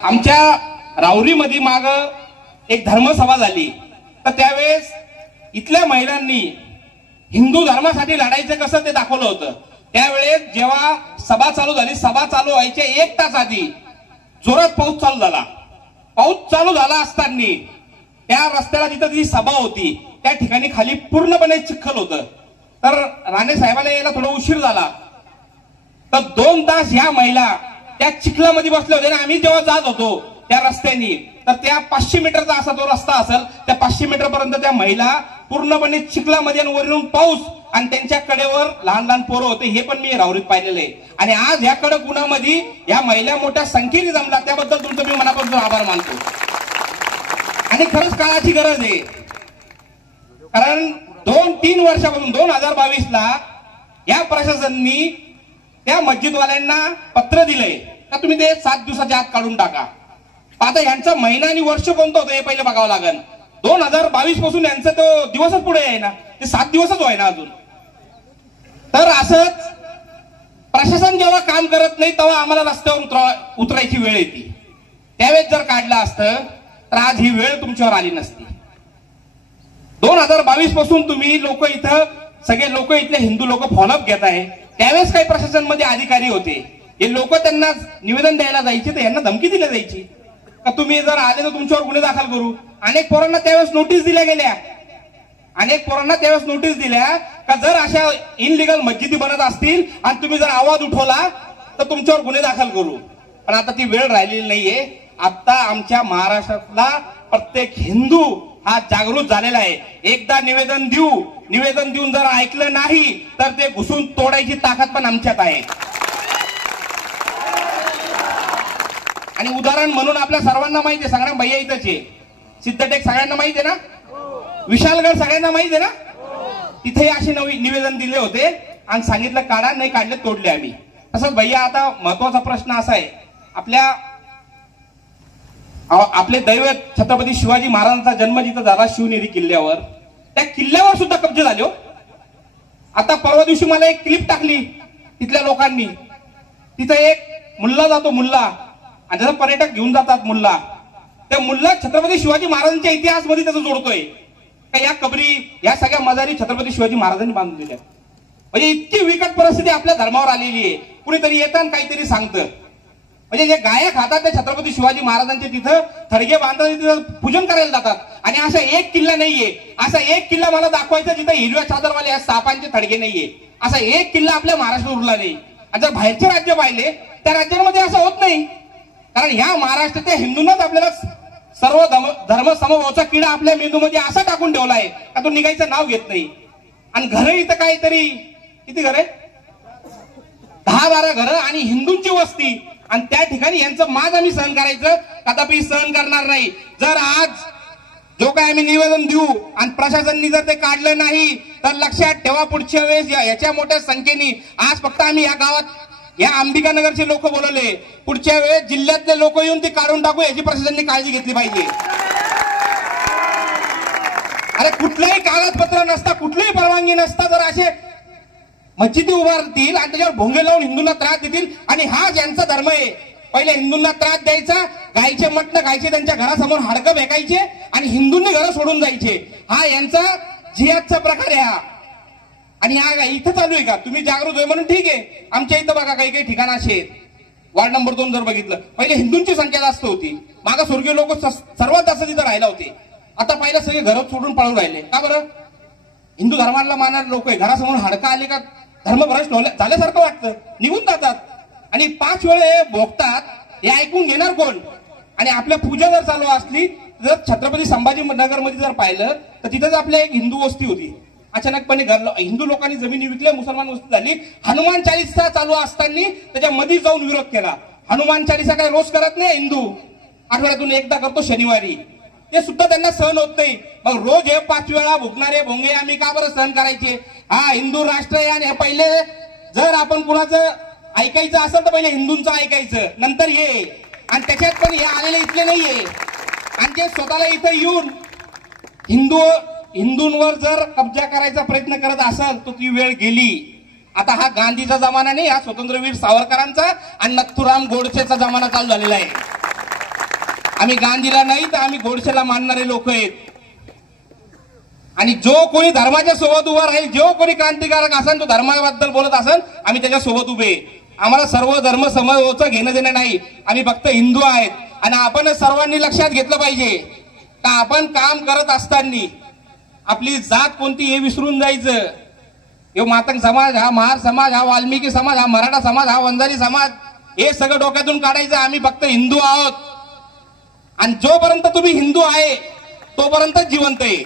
आमच्या राहुरीमध्ये माग एक धर्मसभा झाली, तर त्यावेळेस इथल्या महिलांनी हिंदू धर्मासाठी लढायचं कसं ते दाखवलं होतं। त्यावेळेस जेव्हा सभा चालू झाली, सभा चालू व्हायच्या 1 तास आधी जोरात पाऊस चालू झाला। पाऊस चालू झाला असताना त्या रस्त्याला जिथं ती सभा होती त्या ठिकाणी खाली पूर्णपणे चिखल होतं। तर राणे साहेबाला यायला थोडा उशीर झाला, तर 2 तास ह्या महिला त्या चिखलामध्ये बसले होते। आणि आम्ही जेव्हा जात होतो त्या रस्त्याने, तर त्या 500 मीटरचा असा तो रस्ता असेल, त्या 500 मीटर पर्यंत त्या महिला पूर्णपणे चिखलामध्ये आणि वरून पाऊस आणि त्यांच्या कडेवर लहान लहान पोरं होते, हे पण मी राहुरीत पाहिलेले आहे। आणि आज ह्या कडक उन्हामध्ये ह्या महिला मोठ्या संख्येने जमला, त्याबद्दल तुमचं मी मनापासून आभार मानतो। आणि खरंच काळाची गरज आहे, कारण 2-3 वर्षापासून 2022ला या प्रशासनाने त्या मस्जिदवाल्यांना पत्र दिलंय का तुम्ही ते 7 दिवसाच्या आत काढून टाका। आता यांचा महिना आणि वर्ष कोणतं होतं हे पहिले बघावं लागेल। 2022 पासून यांचा तो दिवसच पुढे आहे ना, ते 7 दिवसच होय ना अजून। तर असंच प्रशासन जेव्हा काम करत नाही तेव्हा आम्हाला रस्त्यावर उतरायची वेळ येते। त्यावेळेस जर काढलं असतं तर आज ही वेळ तुमच्यावर आली नसती। 2022 पासून तुम्ही लोक इथं सगळे लोक इथले हिंदू लोक फॉलोअप घेत आहे। त्यावेळेस काही प्रशासन मध्ये अधिकारी होते, हे लोक त्यांना निवेदन द्यायला जायचे तर यांना धमकी दिली जायची का तुम्ही जर आले तर तुमच्यावर गुन्हे दाखल करू। अनेक पोरांना त्यावेळेस नोटीस दिल्या गेल्या, अनेक पोरांना त्यावेळेस नोटीस दिल्या का जर अशा इनलिगल मस्जिदी बनत असतील आणि तुम्ही जर आवाज उठवला तर तुमच्यावर गुन्हे दाखल करू। पण आता ती वेळ राहिलेली नाहीये। आता आमच्या महाराष्ट्रातला प्रत्येक हिंदू हा जागृत झालेला आहे। एकदा निवेदन देऊन जर ऐकलं नाही तर ते घुसून तोडायची ताकद पण आमच्यात आहे। आणि उदाहरण म्हणून आपल्या सर्वांना माहिती आहे, सगळ्यांना भैया इथंच आहे, सिद्धटेक सगळ्यांना माहिती आहे ना, विशालगड सगळ्यांना माहिती आहे ना। तिथे असे निवेदन दिले होते आणि सांगितलं काढा, नाही काढले तोडले आम्ही। तसंच भैया आता महत्वाचा प्रश्न असा आहे, आपले दैवत छत्रपती शिवाजी महाराजांचा जन्म जिथं झाला शिवनेरी किल्ल्यावर, त्या किल्ल्यावर सुद्धा कब्जे झाले हो। आता परवा दिवशी मला एक क्लिप टाकली तिथल्या लोकांनी, तिथं एक मुल्ला जातो, मुल्ला, आणि त्याचा पर्यटक घेऊन जातात मुल्ला, त्या मुल्ला छत्रपती शिवाजी महाराजांच्या इतिहासमध्ये त्याचं जोडतोय का या कबरी या सगळ्या मजारी छत्रपती शिवाजी महाराजांनी बांधून दिल्या। म्हणजे इतकी विकट परिस्थिती आपल्या धर्मावर आलेली आहे। कुणीतरी येतं काहीतरी सांगतं, म्हणजे जे गाया खातात त्या छत्रपती शिवाजी महाराजांचे तिथं थडगे बांधतात, तिथं पूजन करायला जातात। आणि असा एक किल्ला नाहीये, असा एक किल्ला मला दाखवायचा जिथं हिरव्या चादरवाले सापांचे थडगे नाहीये, असा एक किल्ला आपल्या महाराष्ट्रात उरला नाही। आणि जर बाहेरचे राज्य पाहिले त्या राज्यांमध्ये असं होत नाही, कारण ह्या महाराष्ट्राच्या हिंदूंनाच आपल्याला सर्व धर्म समभावाचा किडा आपल्या मेंदूमध्ये असा टाकून ठेवला आहे का तो निघायचं नाव घेत नाही। आणि घरं इथं काहीतरी किती घरं, 10-12 घरं आणि हिंदूंची वस्ती, आणि त्या ठिकाणी यांचं माज आम्ही सहन करायचं कदापि सहन करणार नाही। जर आज जो काय आम्ही निवेदन देऊ आणि प्रशासनाने जर ते काढलं नाही तर लक्षात ठेवा पुढच्या वेळेस याच्या मोठ्या संख्येने, आज फक्त आम्ही या गावात या अंबिका नगरचे लोक बोलवले, पुढच्या वेळेस जिल्ह्यातले लोक येऊन ते काढून टाकू याची प्रशासनाने काळजी घेतली पाहिजे। अरे कुठलंही कागदपत्र नसता, कुठलीही परवानगी नसता जर असे मस्जिदी उभारतील आणि त्याच्यावर भोंगे लावून हिंदूंना त्रास देतील, आणि हा ज्यांचा धर्म आहे, पहिले हिंदूंना त्रास द्यायचा, गायचे मटण खायचे, त्यांच्या घरासमोर हाडकं फेकायचे आणि हिंदूंनी घरं सोडून जायचे, हा यांचा जिहादचा प्रकार आहे हा। आणि हा इथं चालू आहे का तुम्ही जागृत होय म्हणून ठीक आहे, आमच्या इथं बघा काही काही ठिकाण असे आहेत, वार्ड नंबर 2 जर बघितलं, पहिले हिंदूंची संख्या जास्त होती, मागे स्वर्गीय लोक सर्वात जास्त तिथं राहिला होते। आता पहिलं सगळे घर सोडून पळून राहिले का बरं? हिंदू धर्माला मानणारे लोक आहे, घरासमोर हाडकं आले का धर्मभ्रष्ट झाल्यासारखं वाटतं, निघून जातात आणि 5 वेळे भोगतात। हे ऐकून घेणार कोण? आणि आपल्या पूजा जर चालू असली, जर छत्रपती संभाजी नगर मध्ये जर पाहिलं तर तिथंच आपल्या एक हिंदू वस्ती होती, अचानकपणे हिंदू लोकांनी जमिनी विकल्या, मुसलमान वस्ती झाली। हनुमान चालीसा चालू असताना त्याच्या मध्ये जाऊन विरोध केला। हनुमान चालीसा काय रोज करत नाही हिंदू, आठवड्यातून एकदा करतो शनिवारी, ते सुद्धा त्यांना सहन होत नाही। मग रोज हे 5 वेळा भुकणारे भोंगे आम्ही का बरं सहन करायचे? हा हिंदू राष्ट्र आहे, आणि पहिले जर आपण कुणाचं ऐकायचं असेल तर पहिले हिंदूंचं ऐकायचं, नंतर हे, आणि त्याच्यात पण हे आलेले इथले नाहीये, आणि जे स्वतःला इथं येऊन हिंदूंवर जर कब्जा करायचा प्रयत्न करत असाल तर ती वेळ गेली। आता हा गांधीचा जमाना नाही, हा स्वतंत्रवीर सावरकरांचा आणि नथुराम गोडसेचा जमाना चालू झालेला आहे। आम्ही गांधीला नाही तर आम्ही गोडसेला मानणारे लोक आहेत. आणि जो कोणी धर्माच्या सोबत उभा राहील, जो कोणी क्रांतिकारक असेल, तो धर्माबद्दल बोलत असेल, आम्ही त्याच्या सोबत उभे. आम्हाला सर्व धर्म समभावाचं घेणं देणं नाही. आम्ही फक्त हिंदू आहेत. आणि आपण सर्वांनी लक्षात घेतलं पाहिजे का आपण काम करत असताना आपली जात कोणती हे विसरून जायचं. हे मातंग समाज, हा महार समाज, हा वाल्मिकी समाज, हा मराठा समाज, हा वंजारी समाज, हे सगळं डोक्यातून काढायचं. आम्ही फक्त हिंदू आहोत. आणि जोपर्यंत तुम्ही हिंदू आहे तोपर्यंत जिवंत आहे.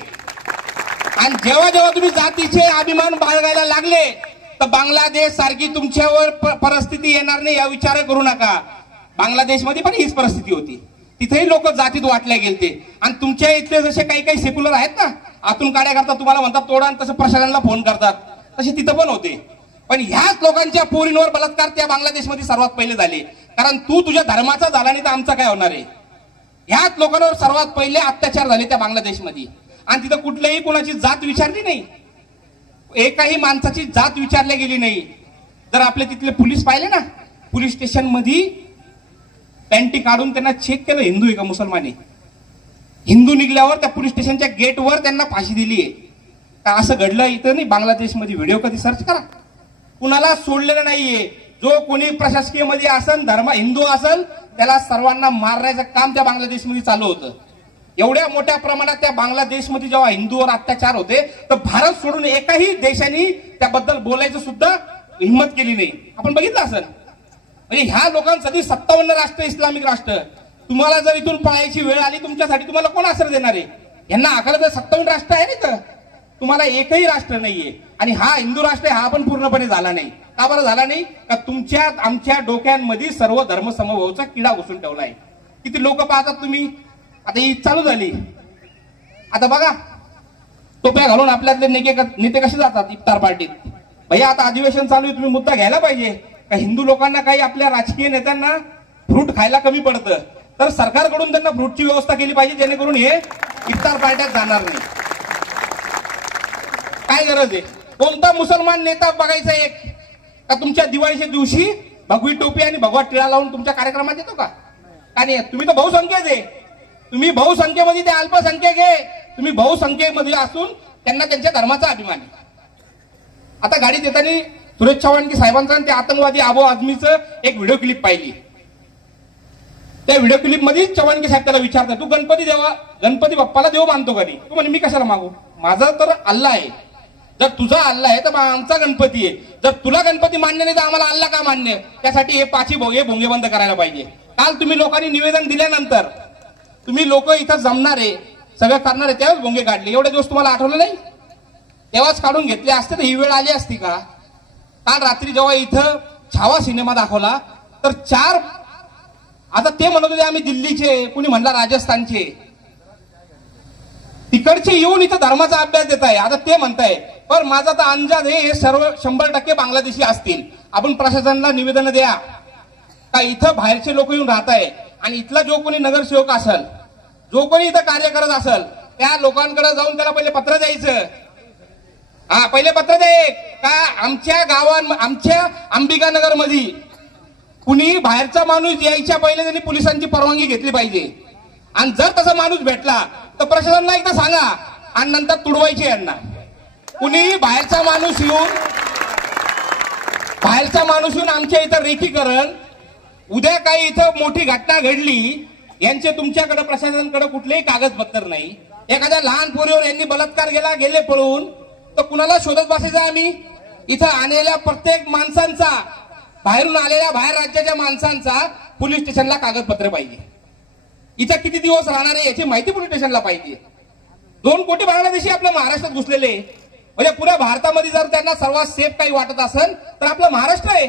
आणि जेव्हा जेव्हा तुम्ही जातीचे अभिमान बाळगायला लागले तर बांगलादेश सारखी तुमच्यावर परिस्थिती येणार नाही, या विचार करू नका. बांगलादेशमध्ये पण हीच परिस्थिती होती. तिथेही लोक जातीत वाटले गेलते. आणि तुमच्या इथले जसे काही काही सेक्युलर आहेत ना, आतून काड्या करतात, तुम्हाला म्हणतात तोडा, आणि तसं प्रशासनाला फोन करतात, तसे तिथं पण होते. पण ह्याच लोकांच्या पोरींवर बलात्कार त्या बांगलादेशमध्ये सर्वात पहिले झाले. कारण तू तुझ्या धर्माचा झाला नाही तर आमचा काय होणार आहे. ह्याच लोकांवर सर्वात पहिले अत्याचार झाले त्या बांगलादेशमध्ये. आणि तिथं कुठल्याही कोणाची जात विचारली नाही, एकाही माणसाची जात विचारली गेली नाही. जर आपले तिथले पोलीस पाहिले ना, पोलीस स्टेशन मध्ये पॅन्टी काढून त्यांना चेक केलं हिंदू आहे का मुसलमान आहे. हिंदू निघल्यावर त्या पोलीस स्टेशनच्या गेटवर त्यांना फाशी दिली आहे. का असं घडलं इथं नाही, बांगलादेशमध्ये व्हिडिओ कधी सर्च करा. कुणाला सोडलेलं नाहीये. जो कोणी प्रशासकीय मध्ये असेल, धर्म हिंदू असेल, त्याला सर्वांना मारण्याचं काम त्या बांगलादेशमध्ये चालू होतं. एवढ्या मोठ्या प्रमाणात त्या बांगलादेशमध्ये जेव्हा हिंदूवर अत्याचार होते तर भारत सोडून एकाही देशाने त्याबद्दल बोलायचं सुद्धा हिंमत केली नाही. आपण बघितलं असेल. म्हणजे ह्या लोकांसाठी 57 राष्ट्र इस्लामिक राष्ट्र. तुम्हाला जर इथून पळायची वेळ आली तुमच्यासाठी, तुम्हाला कोण आश्रय देणार आहे. यांना आकलं तर 57 राष्ट्र आहे ना, तर तुम्हाला एकही राष्ट्र नाहीये. आणि हा हिंदू राष्ट्र हा पण पूर्णपणे झाला नाही. का बरं झाला नाही? का तुमच्या आमच्या डोक्यांमध्ये सर्व धर्म समभावाचा किडा घुसून ठेवलाय. किती लोक पाहतात तुम्ही. आता ही चालू झाली. आता बघा टोप्या घालून आपल्यातले नेते कसे जातात इफ्तार पार्टीत. भैया आता अधिवेशन चालू आहे, तुम्ही मुद्दा घ्यायला पाहिजे का हिंदू लोकांना काही आपल्या राजकीय नेत्यांना फ्रूट खायला कमी पडतं, तर सरकारकडून त्यांना फ्रूटची व्यवस्था केली पाहिजे, जेणेकरून हे इफ्तार पार्ट्यात जाणार नाही. काय गरज आहे? कोणता मुसलमान नेता बघायचा एक का तुमच्या दिवाळीच्या दिवशी भगवी टोपी आणि भगवा टिळा लावून तुमच्या कार्यक्रमात येतो का? नाही. तुम्ही तर बहुसंख्येत आहे. तुम्ही बहुसंख्येमध्ये ते अल्पसंख्यक आहे. तुम्ही बहुसंख्येमध्ये असून त्यांना त्यांच्या धर्माचा अभिमान आहे. आता गाडीत येताना सुरेश चव्हाण की साहेबांचा ते आतंकवादी आबो आझमीचं एक व्हिडिओ क्लिप पाहिली. त्या व्हिडिओ क्लिप मध्ये चव्हाण की साहेब त्याला विचारतात, तू गणपती बाप्पाला देव मानतो का नाही? तू म्हणे मी कशाला मागू, माझा तर अल्ला आहे. जर तुझा अल्ला आहे तर आमचा गणपती आहे. जर तुला गणपती मान्य नाही तर आम्हाला अल्ला का मान्य? त्यासाठी हे पाची भोंगे बंद करायला पाहिजे. काल तुम्ही लोकांनी निवेदन दिल्यानंतर तुम्ही लोक इथं जमणार आहे, सगळं करणार आहे, तेव्हाच भोंगे काढले. एवढे दिवस तुम्हाला आठवलं नाही? तेव्हाच काढून घेतले असते तर ही वेळ आली असती का? काल रात्री जेव्हा इथं छावा सिनेमा दाखवला तर आता ते म्हणत होते आम्ही दिल्लीचे, कुणी म्हणला राजस्थानचे, तिकडचे येऊन इथं धर्माचा अभ्यास देत आहे. आता ते म्हणताय, पण माझा तर अंदाज हे सर्व 100% बांगलादेशी असतील. आपण प्रशासनाला निवेदन द्या का इथं बाहेरचे लोक येऊन राहत आहे आणि इथला जो कोणी नगरसेवक असेल, जो कोणी इथं कार्य करत असेल, त्या लोकांकडे जाऊन त्याला पहिले पत्र द्यायचं. हा पहिले पत्र द्या का आमच्या गावात, आमच्या अंबिकानगर मध्ये कुणी बाहेरचा माणूस यायच्या पहिले त्यांनी पोलिसांची परवानगी घेतली पाहिजे. आणि जर तसा माणूस भेटला तर प्रशासनाला एकदा सांगा आणि नंतर तुडवायचे यांना. कुणी बाहेरचा माणूस येऊन आमच्या इथं रेखीकरण, उद्या काही इथं मोठी घटना घडली, यांचे तुमच्याकडे प्रशासनाकडे कुठलेही कागदपत्र नाही, एखाद्या लहान पोरीवर यांनी बलात्कार गेले पळून, तर कुणाला शोधत बसायचं आम्ही? इथं आलेल्या प्रत्येक माणसांचा, बाहेरून आलेल्या बाहेर राज्याच्या माणसांचा पोलीस स्टेशनला कागदपत्र पाहिजे. इथं किती दिवस राहणार आहे याची माहिती पोलीस स्टेशनला पाहिजे. 2 कोटी बांगलादेशी आपल्या महाराष्ट्रात घुसलेले, म्हणजे पुऱ्या भारतामध्ये जर त्यांना सर्वात सेफ काही वाटत असेल तर आपलं महाराष्ट्र आहे.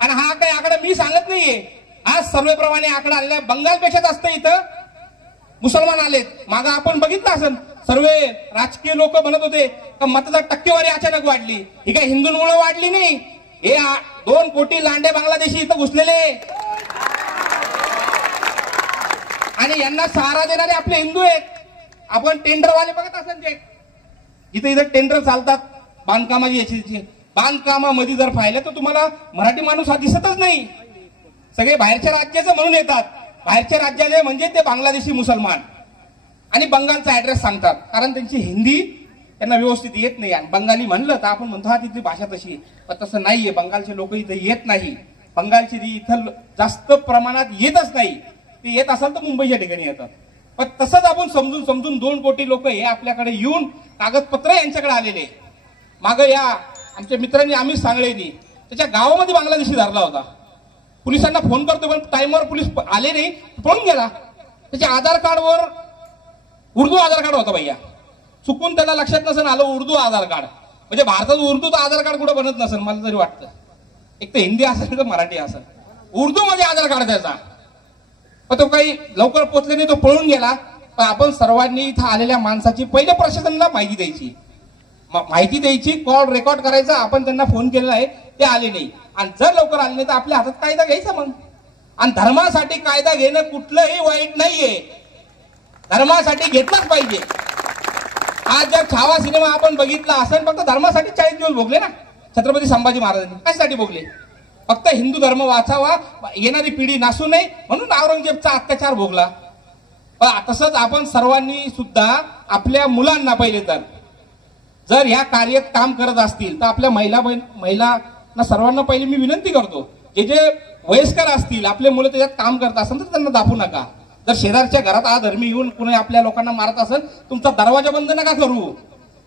आणि हा काही आकडा मी सांगत नाहीये, आज सर्वेप्रमाणे आकडा आलेला आहे. बंगालपेक्षा जास्त इथं मुसलमान आलेत. मागं आपण बघितलं असेल, सर्व राजकीय लोक म्हणत होते का मतदार टक्केवारी अचानक वाढली. ही काही हिंदूंमुळे वाढली नाही. हे 2 कोटी लांडे बांगलादेशी इथं घुसलेले आणि यांना सहारा देणारे आपले हिंदू आहेत. आपण टेंडरवाले बघत असाल जे जिथे इथं टेंडर चालतात बांधकामाची, याची बांधकामामध्ये जर पाहिलं तर तुम्हाला मराठी माणूस हा दिसतच नाही. सगळे बाहेरच्या राज्याचं म्हणून येतात. बाहेरच्या राज्याले म्हणजे ते बांगलादेशी मुसलमान आणि बंगालचा ऍड्रेस सांगतात, कारण त्यांची हिंदी त्यांना व्यवस्थित येत नाही. आणि बंगाली म्हणलं तर आपण म्हणतो हा तिथली भाषा तशी आहे, पण तसं नाहीये. बंगालचे लोक इथे येत नाही, बंगालची इथं जास्त प्रमाणात येतच नाही. ते येत असेल तर मुंबईच्या ठिकाणी येतात. पण तसंच आपण समजून समजून 2 कोटी लोक हे आपल्याकडे येऊन कागदपत्र यांच्याकडे आलेले. मागं या आमच्या मित्रांनी आम्ही सांगलेनी त्याच्या गावामध्ये बांगलादेशी धरला होता. पोलिसांना फोन करतो पण टाइमवर पोलीस आले नाही, पळून गेला. त्याच्या आधार कार्डवर उर्दू आधार कार्ड होता भैया, चुकून त्याला लक्षात नसेल आलं उर्दू आधार कार्ड. म्हणजे भारतात उर्दू तर आधार कार्ड कुठं बनत नसेल मला तरी वाटतं. एक तर हिंदी असेल तर मराठी असेल, उर्दू मध्ये आधार कार्ड त्याचा. पण तो काही लवकर पोचले नाही, तो पळून गेला. पण आपण सर्वांनी इथं आलेल्या माणसाची पहिले प्रशासनाला माहिती द्यायची, कॉल रेकॉर्ड करायचा. आपण त्यांना फोन केलेला आहे, ते आले नाही. आणि जर लवकर आले नाही तर आपल्या हातात कायदा घ्यायचा मग. आणि धर्मासाठी कायदा घेणं कुठलंही वाईट नाहीये, धर्मासाठी घेतलाच पाहिजे. आज जर छावा सिनेमा आपण बघितला असेल, फक्त धर्मासाठी 40 दिवस भोगले ना छत्रपती संभाजी महाराजांनी. कशासाठी भोगले? फक्त हिंदू धर्म वाचावा, येणारी पिढी नासू नये म्हणून औरंगजेबचा अत्याचार भोगला. पण तसंच आपण सर्वांनी सुद्धा आपल्या मुलांना पहिले तर जर ह्या कार्यात काम करत असतील तर आपल्या महिलांना सर्वांना पहिले मी विनंती करतो, जे वयस्कर असतील आपले मुलं त्याच्यात काम करत असेल तर त्यांना दाखवू नका. जर शेजारच्या घरात अधर्मी येऊन कुणी आपल्या लोकांना मारत असेल, तुमचा दरवाजा बंद नका करू,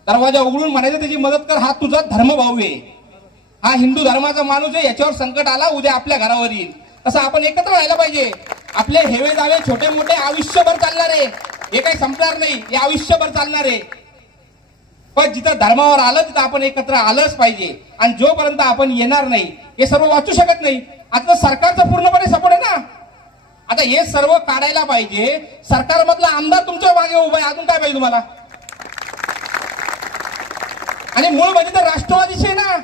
दरवाजा उघडून म्हणायचं त्याची मदत कर, हा तुझा धर्मभाऊ आहे, हा हिंदू धर्माचा माणूस आहे, याच्यावर संकट आला उद्या आपल्या घरावर येईल. तसं आपण एकत्र राहायला पाहिजे. आपले हेवे दावे छोटे मोठे आयुष्यभर चालणार आहे, हे काही संपणार नाही, हे आयुष्यभर चालणार आहे. पण जिथं धर्मावर आलं तिथं आपण एकत्र आलंच पाहिजे. आणि जोपर्यंत आपण येणार नाही हे सर्व वाचू शकत नाही. आता सरकारचा पूर्णपणे सपोर्ट आहे ना, आता हे सर्व काढायला पाहिजे. सरकारमधला आमदार तुमच्या मागे उभा आहे, अजून काय पाहिजे तुम्हाला? आणि मूळ म्हणजे तर राष्ट्रवादीचे ना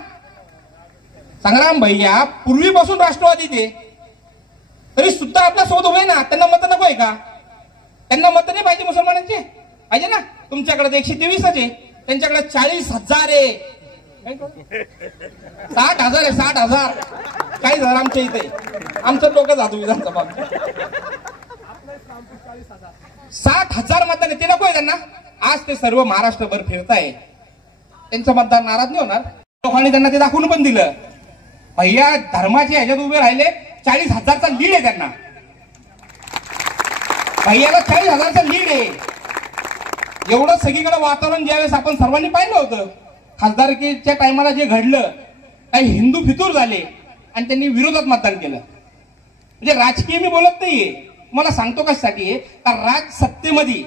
संग्राम भैया, पूर्वीपासून राष्ट्रवादी ते, तरी सुद्धा आपल्या सोबत उभे ना. त्यांना मत नको आहे का? त्यांना मत नाही पाहिजे मुसलमानांचे? पाहिजे ना. तुमच्याकडे 123 आहे, त्यांच्याकडे 40,000 आहे, 60,000 आहे, 60,000 40,000 आमच्या इथे. आमचं लोक जातो विधानसभा 60,000 मतदान ते नको आहे त्यांना. आज ते सर्व महाराष्ट्रभर फिरताय, त्यांचं मतदान नाराज नाही होणार. लोकांनी त्यांना ते दाखवून पण दिलं. भैया धर्माचे ह्याच्यात उभे राहिले, 40,000चा लीड आहे त्यांना. भैयाला 40,000चा लीड आहे. एवढं सगळीकडे वातावरण ज्यावेळेस आपण सर्वांनी पाहिलं होतं, खासदारकीच्या टायमाला जे घडलं, काही हिंदू फितूर झाले आणि त्यांनी विरोधात मतदान केलं. म्हणजे राजकीय मी बोलत नाहीये, मला सांगतो कशासाठी आहे का राज सत्तेमध्ये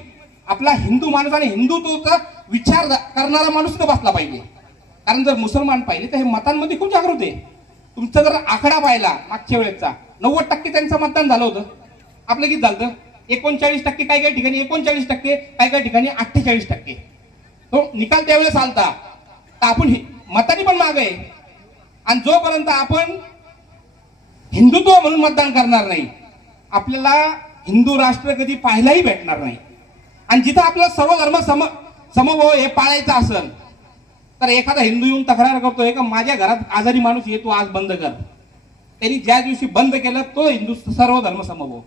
आपला हिंदू माणूस आणि हिंदुत्वाचा विचार करणारा माणूस तो बसला पाहिजे. कारण जर मुसलमान पाहिले तर हे मतांमध्ये खूप जागृत आहे. तुमचा जर आकडा पाहिला मागच्या वेळेचा 90% त्यांचं मतदान झालं होतं, आपलं किती झालं? 39% काही काही ठिकाणी, 39% काही काही ठिकाणी 48%. तो निकाल त्यावेळेस आलता. तर आपण मतांनी पण मागे आहे. आणि जोपर्यंत आपण हिंदुत्व म्हणून मतदान करणार नाही, आपल्याला हिंदू राष्ट्र कधी पाहायलाही भेटणार नाही. आणि जिथं आपल्याला सर्व धर्म समभाव हे पाळायचं असेल तर एखादा हिंदू येऊन तक्रार करतोय का माझ्या घरात आजारी माणूस येतो आज बंद कर, त्यांनी ज्या दिवशी बंद केलं तो हिंदू सर्व धर्म समभाव.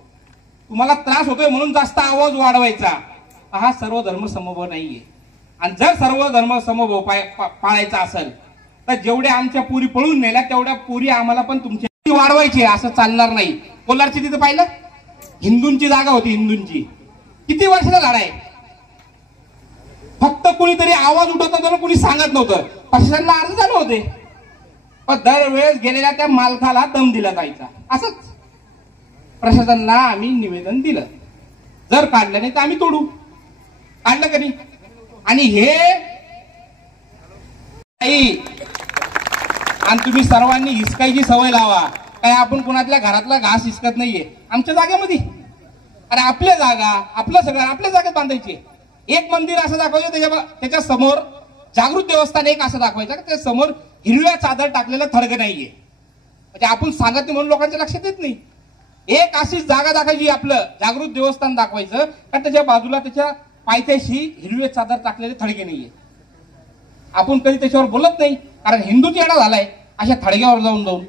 तुम्हाला त्रास होतोय म्हणून जास्त आवाज वाढवायचा, हा सर्व धर्म समभाव नाहीये. आणि जर सर्व धर्म समभाव पाळायचा असेल तर जेवढ्या आमच्या पुरी पळून नेल्या तेवढ्या पुरी आम्हाला पण तुमच्या वाढवायची, असं चालणार नाही. कोलारची तिथं पाहिलं, हिंदूंची जागा होती, हिंदूंची किती वर्षाचा लढा आहे. फक्त कुणीतरी आवाज उठवत होतं, कुणी सांगत नव्हतं, प्रशासनाला अर्ज झाले होते. पण दरवेळेस गेलेल्या त्या मालकाला दम दिला जायचा. असंच प्रशासनाला आम्ही निवेदन दिलं, जर काढलं नाही तर आम्ही तोडू. काढलं का नाही? आणि हे आणि तुम्ही सर्वांनी हिसकायची सवय लावा. काय आपण कुणातल्या घरातला घास हिसकत नाहीये आमच्या जागेमध्ये. अरे आपल्या जागा, आपलं सगळं आपल्या जागेत बांधायचे. एक मंदिर असं दाखवायचं, त्याच्या समोर जागृत देवस्थान एक असं दाखवायचं, त्याच्या समोर हिरव्या चादर टाकलेलं थडग नाहीये. म्हणजे आपण सांगत नाही म्हणून लोकांच्या लक्षात येत नाही. एक अशी जागा दाखवायची, आपलं जागृत देवस्थान दाखवायचं, कारण त्याच्या बाजूला त्याच्या पायथ्याशी हिरवे चादर टाकलेले थडगे नाहीये. आपण कधी त्याच्यावर बोलत नाही, कारण हिंदूच येणा झालाय अशा थडग्यावर जाऊन जाऊन.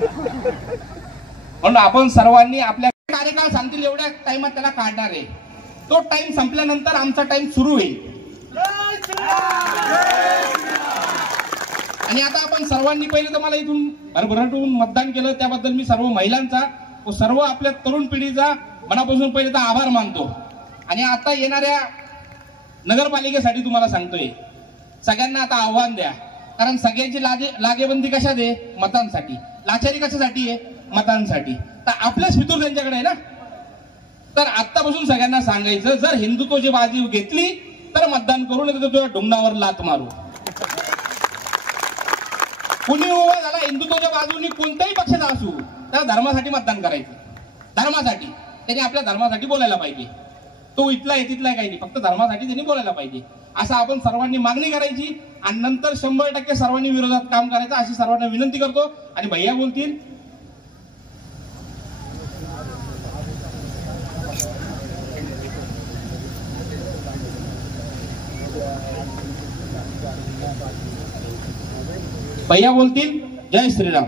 म्हणून आपण सर्वांनी आपल्या कार्यकाळ सांगतील एवढ्या टाइमात त्याला काढणार आहे. तो टाइम संपल्यानंतर आमचा टाइम सुरू होईल. आणि आता आपण सर्वांनी पहिले तर मला इथून भरभराटून मतदान केलं त्याबद्दल मी सर्व महिलांचा व सर्व आपल्या तरुण पिढीचा मनापासून पहिले तर आभार मानतो. आणि आता येणाऱ्या नगरपालिकेसाठी तुम्हाला सांगतोय, सगळ्यांना आता आव्हान द्या. कारण सगळ्यांची लागेबंदी कशात आहे? मतांसाठी. लाचारी कशासाठी आहे? मतांसाठी. तर आपल्याच फितूर त्यांच्याकडे आहे ना. तर आतापासून सगळ्यांना सांगायचं, जर हिंदुत्वाची बाजी घेतली तर मतदान करू, नाही तर तुझ्या डोंगणावर लात मारू. कुणी उभा झाला हिंदुत्वाच्या बाजूने कोणत्याही पक्षाचा असू, त्या धर्मासाठी मतदान करायचं. धर्मासाठी. त्यांनी आपल्या धर्मासाठी बोलायला पाहिजे. तो इथला आहे तिथला काही नाही, फक्त धर्मासाठी त्यांनी बोलायला पाहिजे. असं आपण सर्वांनी मागणी करायची आणि नंतर 100% सर्वांनी विरोधात काम करायचं अशी सर्वांना विनंती करतो. आणि भैया बोलतील. भैया बोलतील. जय श्रीराम.